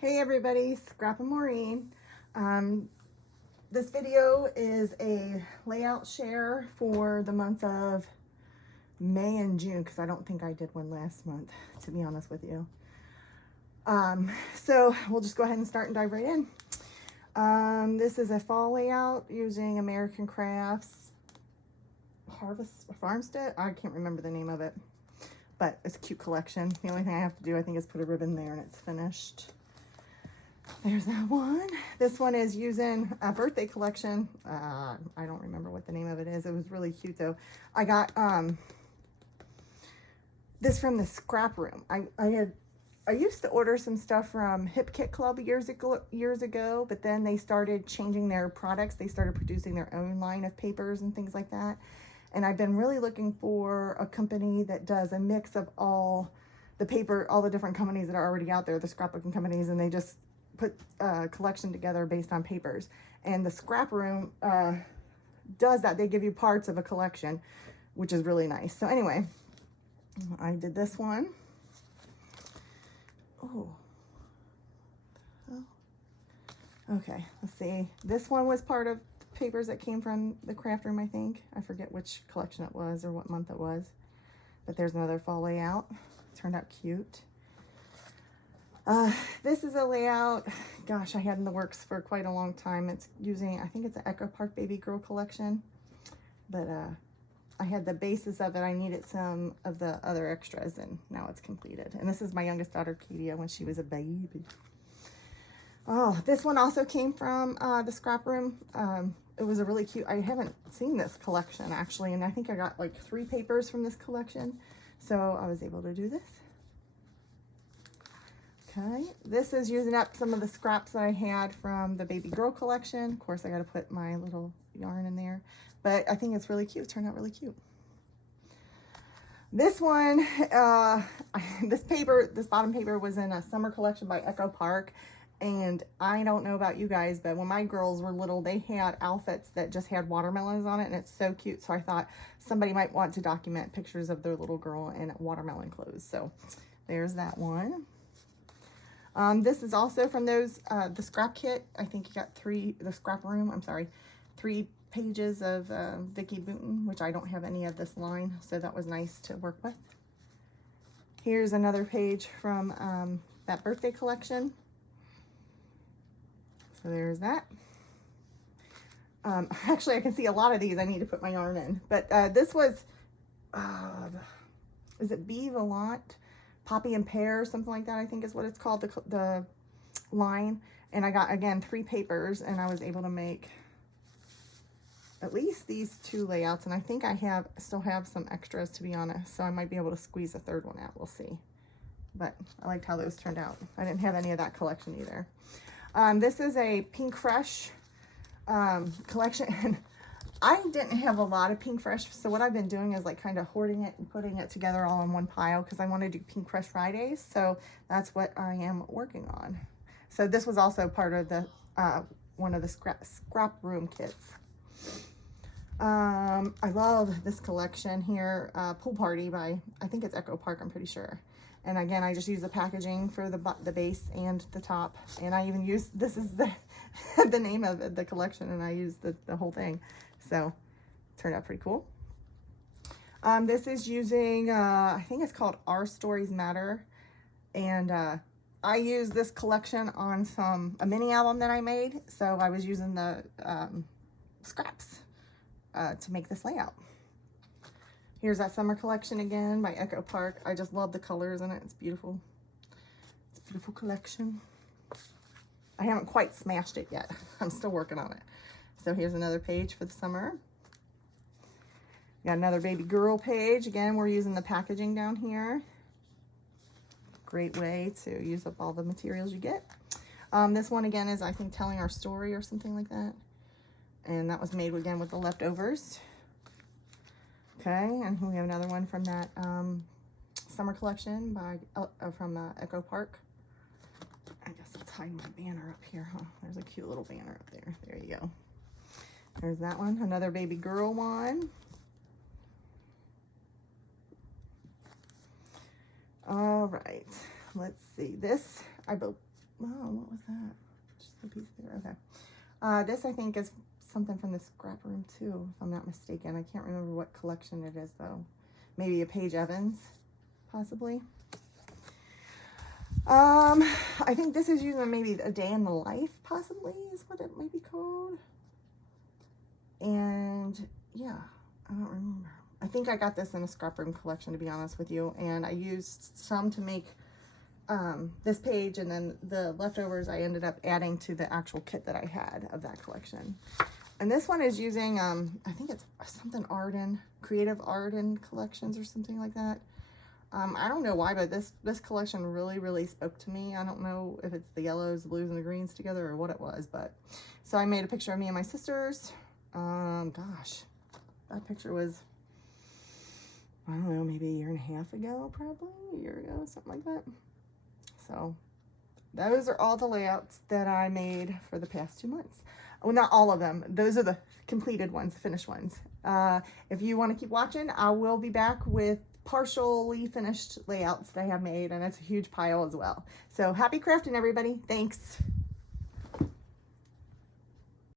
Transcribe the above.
Hey everybody, Scrap and Maureen. This video is a layout share for the month of May and June, because I don't think I did one last month, to be honest with you. So we'll just go ahead and start and dive right in. This is a fall layout using American Crafts Harvest Farmstead. I can't remember the name of it, but it's a cute collection. The only thing I have to do, I think, is put a ribbon there and it's finished. There's that one. This one is using a birthday collection. I don't remember what the name of it is. It was really cute though. I got this from the scrap room. I used to order some stuff from Hip Kit Club years ago, but then they started changing their products. They started producing their own line of papers and things like that. And I've been really looking for a company that does a mix of all the paper, all the different companies that are already out there, the scrapbooking companies, and they just put a collection together based on papers. And the scrap room does that. They give you parts of a collection, which is really nice. So anyway, I did this one. Oh, okay, let's see. This one was part of the papers that came from the craft room, I think. I forget which collection it was or what month it was, but there's another fall layout. It turned out cute. This is a layout, gosh, I had in the works for quite a long time. It's using, I think it's an Echo Park Baby Girl collection, but I had the basis of it. I needed some of the other extras, and now it's completed. And this is my youngest daughter, Katia, when she was a baby. Oh, this one also came from the scrap room. It was a really cute, I haven't seen this collection actually, and I think I got like 3 papers from this collection. So I was able to do this. Okay, this is using up some of the scraps that I had from the baby girl collection. Of course, I got to put my little yarn in there, but I think it's really cute. It turned out really cute. This one, this bottom paper was in a summer collection by Echo Park. And I don't know about you guys, but when my girls were little, they had outfits that just had watermelons on it, and it's so cute. So I thought somebody might want to document pictures of their little girl in watermelon clothes. So there's that one. This is also from those, the scrap kit. I think you got 3 pages of Vicki Booten, which I don't have any of this line, so that was nice to work with. Here's another page from that birthday collection. So there's that. Actually, I can see a lot of these I need to put my yarn in, but this was, is it Bee Volant? Poppy and Pear, something like that, I think is what it's called, the line. And I got, again, 3 papers, and I was able to make at least these 2 layouts. And I think I still have some extras, to be honest, so I might be able to squeeze a 3rd one out. We'll see. But I liked how those turned out. I didn't have any of that collection either. This is a Pink Fresh collection, and I didn't have a lot of Pink Fresh, so what I've been doing is like kind of hoarding it and putting it together all in one pile, because I want to do Pink Fresh Fridays, so that's what I am working on. So this was also part of the one of the scrap room kits. I love this collection here, Pool Party by, I think it's Echo Park, I'm pretty sure. And again, I just use the packaging for the base and the top. And I even use, this is the, the name of the collection, and I used the whole thing. So, turned out pretty cool. This is using, I think it's called Our Stories Matter. And I used this collection on a mini album that I made. So I was using the scraps to make this layout. Here's that summer collection again by Echo Park. I just love the colors in it. It's beautiful. It's a beautiful collection. I haven't quite smashed it yet. I'm still working on it. So here's another page for the summer. Got another baby girl page. Again, we're using the packaging down here. Great way to use up all the materials you get. This one again is, I think, Telling Our Story or something like that. And that was made again with the leftovers. Okay, and we have another one from that summer collection by from Echo Park. I guess let's hide my banner up here, huh? There's a cute little banner up there. There you go. There's that one. Another baby girl one. All right, let's see. This, what was that? Just a piece of paper. Okay. This I think is something from the scrap room too, if I'm not mistaken. I can't remember what collection it is though. Maybe a Paige Evans, possibly. I think this is using maybe a day in the life, possibly, is what it might be called. And yeah, I don't remember. I think I got this in a scrap room collection, to be honest with you. And I used some to make this page, and then the leftovers I ended up adding to the actual kit that I had of that collection. And this one is using, I think it's something Arden, Creative Arden Collections or something like that. I don't know why, but this collection really spoke to me. I don't know if it's the yellows, the blues, and the greens together or what it was, but so I made a picture of me and my sisters. Gosh, that picture was, I don't know, maybe a year and a half ago, probably a year ago, something like that. So those are all the layouts that I made for the past 2 months. Well, not all of them. Those are the completed ones, the finished ones. If you want to keep watching, I will be back with partially finished layouts that I have made, and it's a huge pile as well. So happy crafting, everybody. Thanks.